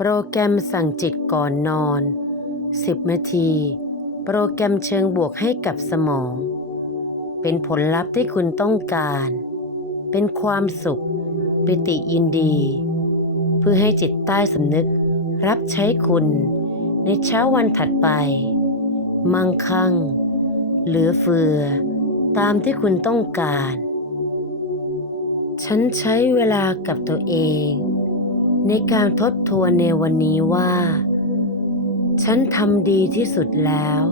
โปรแกรมสั่งจิตก่อนนอน 10 นาที โปรแกรมเชิงบวกให้กับสมอง เป็นผลลัพธ์ที่คุณต้องการ เป็นความสุข ปิติยินดี เพื่อให้จิตใต้สำนึกรับใช้คุณ ในเช้าวันถัดไป มั่งคั่ง เหลือเฟือ ตามที่คุณต้องการ ฉันใช้เวลากับตัวเอง ในการทบทวนในวันนี้ว่า ฉันทำดีที่สุดแล้ว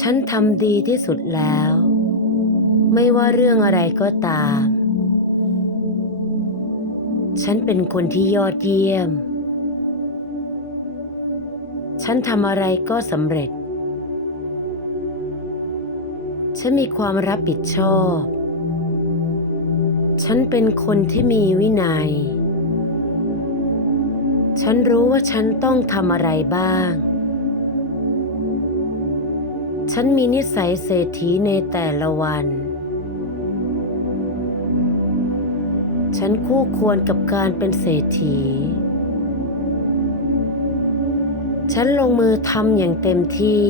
ฉันทำดีที่สุดแล้ว ไม่ว่าเรื่องอะไรก็ตาม ฉันเป็นคนที่ยอดเยี่ยม ฉันทำอะไรก็สำเร็จ ฉันมีความรับผิดชอบ ฉันเป็นคนที่มีวินัย ฉันรู้ว่าฉันต้องทำอะไรบ้าง ฉันมีนิสัยเศรษฐีในแต่ละวัน ฉันคู่ควรกับการเป็นเศรษฐี ฉันลงมือทำอย่างเต็มที่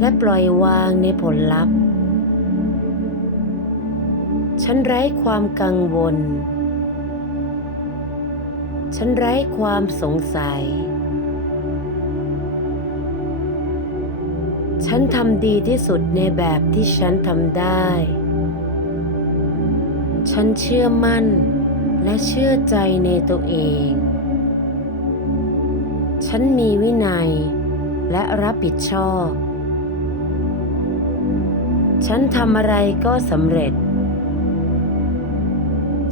และปล่อยวางในผลลัพธ์ ฉันไร้ความกังวล ฉันไร้ความสงสัย ฉันทำดีที่สุดในแบบที่ฉันทำได้ ฉันเชื่อมั่นและเชื่อใจในตัวเอง ฉันมีวินัยและรับผิดชอบ ฉันทำอะไรก็สำเร็จ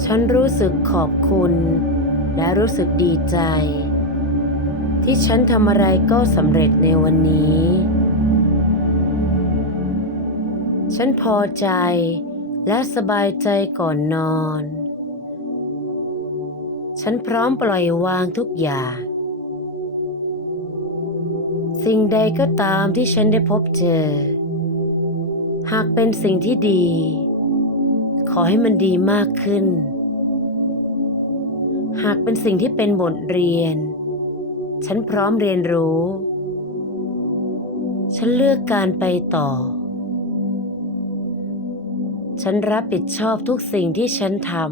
ฉันรู้สึกขอบคุณ และรู้สึกดีใจ ที่ฉันทำอะไรก็สำเร็จในวันนี้ ฉันพอใจและสบายใจก่อนนอน ฉันพร้อมปล่อยวางทุกอย่าง สิ่งใดก็ตามที่ฉันได้พบเจอ หากเป็นสิ่งที่ดี ขอให้มันดีมากขึ้น หากเป็นสิ่งที่เป็นบทเรียน ฉันพร้อมเรียนรู้ ฉันเลือกการไปต่อ ฉันรับผิดชอบทุกสิ่งที่ฉันทำ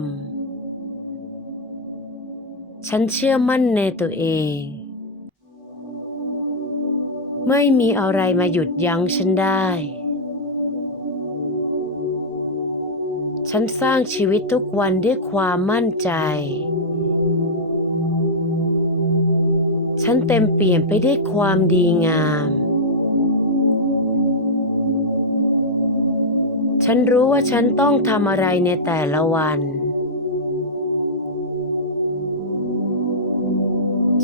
ฉันเชื่อมั่นในตัวเอง ไม่มีอะไรมาหยุดยั้งฉันได้ ฉันสร้างชีวิตทุกวันด้วยความมั่นใจ ฉันเต็มเปี่ยมไปด้วยความดีงาม ฉันรู้ว่าฉันต้องทำอะไรในแต่ละวัน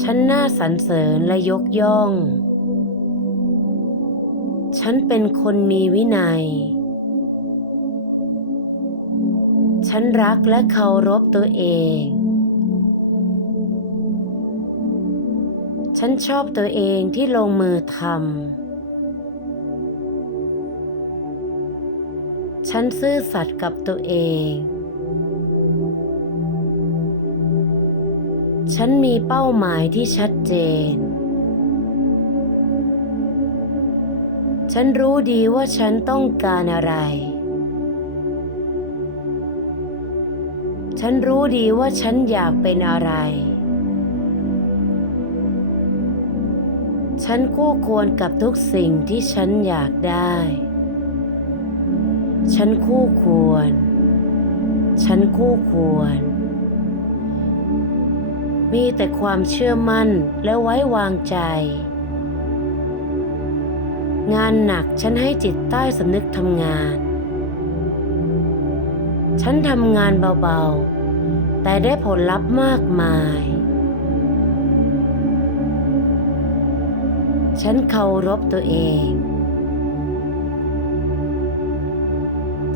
ฉันน่าสรรเสริญและยกย่อง ฉันเป็นคนมีวินัย ฉันรักและเคารพตัวเอง ฉันชอบตัวเองที่ลงมือทำ ฉันซื่อสัตย์กับตัวเอง ฉันมีเป้าหมายที่ชัดเจน ฉันรู้ดีว่าฉันต้องการอะไร ฉันรู้ดีว่าฉันอยากเป็นอะไร ฉันคู่ควรกับทุกสิ่งที่ฉันอยากได้ ฉันคู่ควร ฉันคู่ควร มีแต่ความเชื่อมั่นและไว้วางใจ งานหนักฉันให้จิตใต้สำนึกทำงานฉันทำงานเบา ๆ แต่ได้ผลลัพธ์มากมาย ฉันเคารพตัวเอง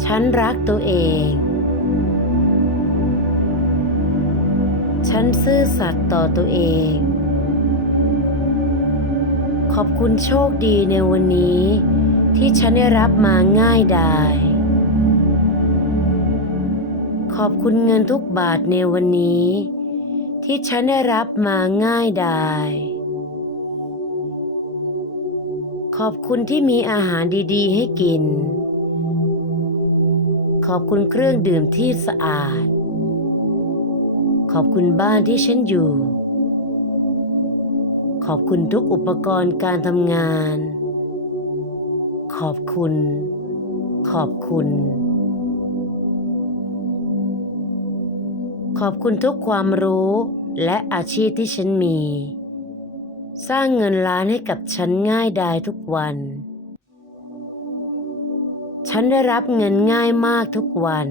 ฉันรักตัวเอง ฉันซื่อสัตย์ต่อตัวเอง ขอบคุณโชคดีในวันนี้ที่ฉันได้รับมาง่ายดาย ขอบคุณเงินทุกบาทในวันนี้ ที่ฉันได้รับมาง่ายดายขอบคุณที่มีอาหารดีๆ ให้กิน ขอบคุณเครื่องดื่มที่สะอาด ขอบคุณบ้านที่ฉันอยู่ ขอบคุณทุกอุปกรณ์การทำงาน ขอบคุณ ขอบคุณ ขอบคุณทุกความรู้และอาชีพที่ฉันมี สร้างเงินล้านให้กับฉันง่ายดายทุกวัน ฉันได้รับเงินง่ายมากทุกวัน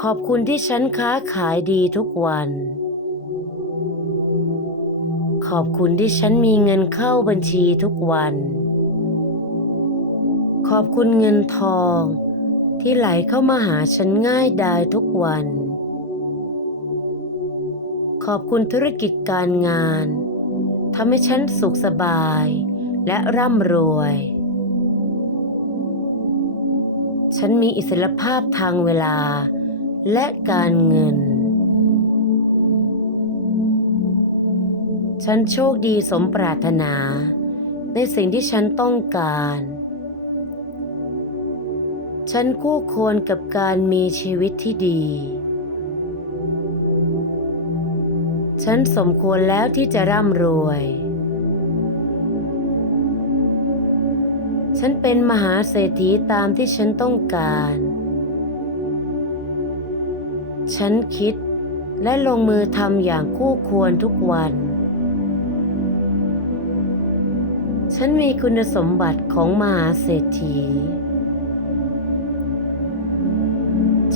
ขอบคุณที่ฉันค้าขายดีทุกวัน ขอบคุณที่ฉันมีเงินเข้าบัญชีทุกวัน ขอบคุณเงินทอง ที่ไหลเข้ามาหาฉันง่ายดายทุกวัน ขอบคุณธุรกิจการงานทำให้ฉันสุขสบายและร่ำรวย ฉันมีอิสรภาพทางเวลาและการเงิน ฉันโชคดีสมปรารถนา ในสิ่งที่ฉันต้องการ ฉันคู่ควรกับการมีชีวิตที่ดี ฉันสมควรแล้วที่จะร่ำรวย ฉันเป็นมหาเศรษฐีตามที่ฉันต้องการ ฉันคิดและลงมือทำอย่างคู่ควรทุกวัน ฉันมีคุณสมบัติของมหาเศรษฐี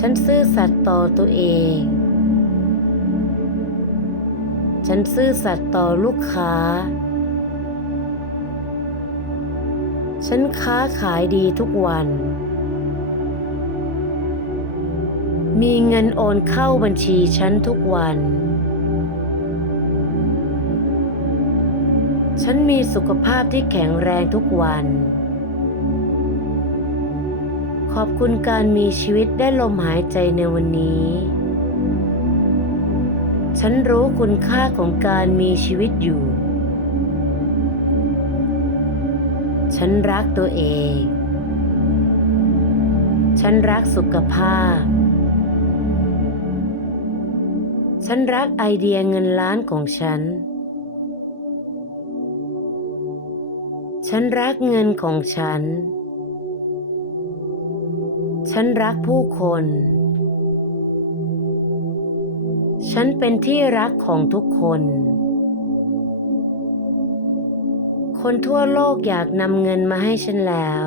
ฉันซื่อสัตย์ต่อตัวเอง ฉันซื่อสัตย์ต่อลูกค้า ฉันค้าขายดีทุกวัน มีเงินโอนเข้าบัญชีฉันทุกวัน ฉันมีสุขภาพที่แข็งแรงทุกวัน ขอบคุณการมีชีวิตได้ลมหายใจในวันนี้ ฉันรู้คุณค่าของการมีชีวิตอยู่ ฉันรักตัวเอง ฉันรักสุขภาพ ฉันรักไอเดียเงินล้านของฉัน ฉันรักเงินของฉัน ฉันรักผู้คน ฉันเป็นที่รักของทุกคน คนทั่วโลกอยากนำเงินมาให้ฉันแล้ว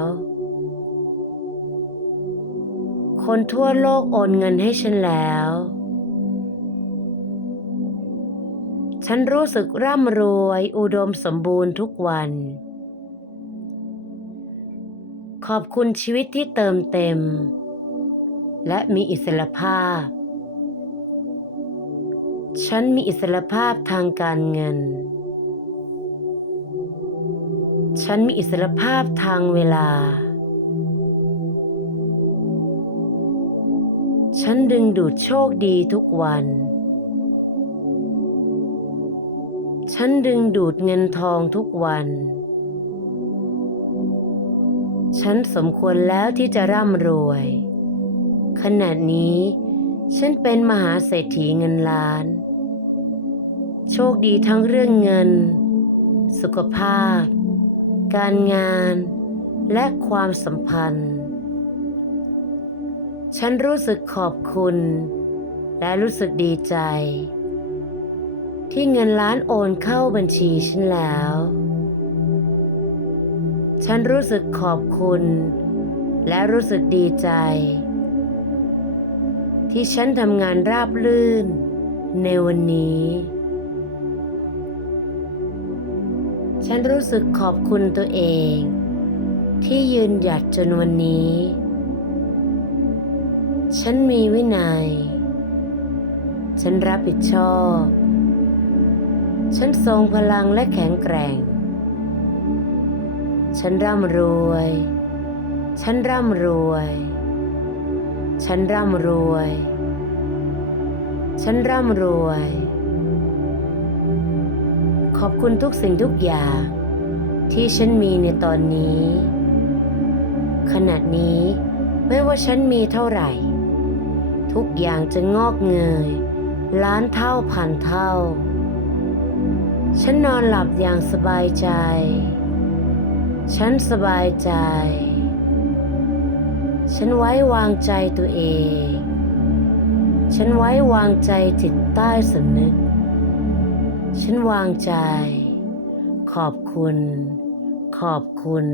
คนทั่วโลกโอนเงินให้ฉันแล้ว ฉันรู้สึกร่ำรวยอุดมสมบูรณ์ทุกวัน ขอบคุณชีวิตที่เติมเต็ม และมีอิสรภาพ ฉันมีอิสรภาพทางการเงิน ฉันมีอิสรภาพทางเวลา ฉันดึงดูดโชคดีทุกวัน ฉันดึงดูดเงินทองทุกวัน ฉันสมควรแล้วที่จะร่ำรวย ขณะนี้ฉันเป็นมหาเศรษฐีเงินล้าน โชคดีทั้งเรื่องเงิน สุขภาพ การงาน และความสัมพันธ์ ฉันรู้สึกขอบคุณ และรู้สึกดีใจ ที่เงินล้านโอนเข้าบัญชีฉันแล้ว ฉันรู้สึกขอบคุณ และรู้สึกดีใจ ที่ฉันทำงานราบรื่นในวันนี้ ฉันรู้สึกขอบคุณตัวเอง ที่ยืนหยัดจนวันนี้ ฉันมีวินัย ฉันรับผิดชอบ ฉันทรงพลังและแข็งแกร่ง ฉันร่ำรวย ฉันร่ำรวย ฉันร่ำรวย ฉันร่ำรวย ขอบคุณทุกสิ่งทุกอย่าง ที่ฉันมีในตอนนี้ ขณะนี้ไม่ว่าฉันมีเท่าไหร่ ทุกอย่างจะงอกเงย ล้านเท่าพันเท่า ฉันนอนหลับอย่างสบายใจ ฉันสบายใจ ฉันไว้วางใจตัวเอง ฉันไว้วางใจจิตใต้สำนึก ฉันวางใจ ขอบคุณ ขอบคุณ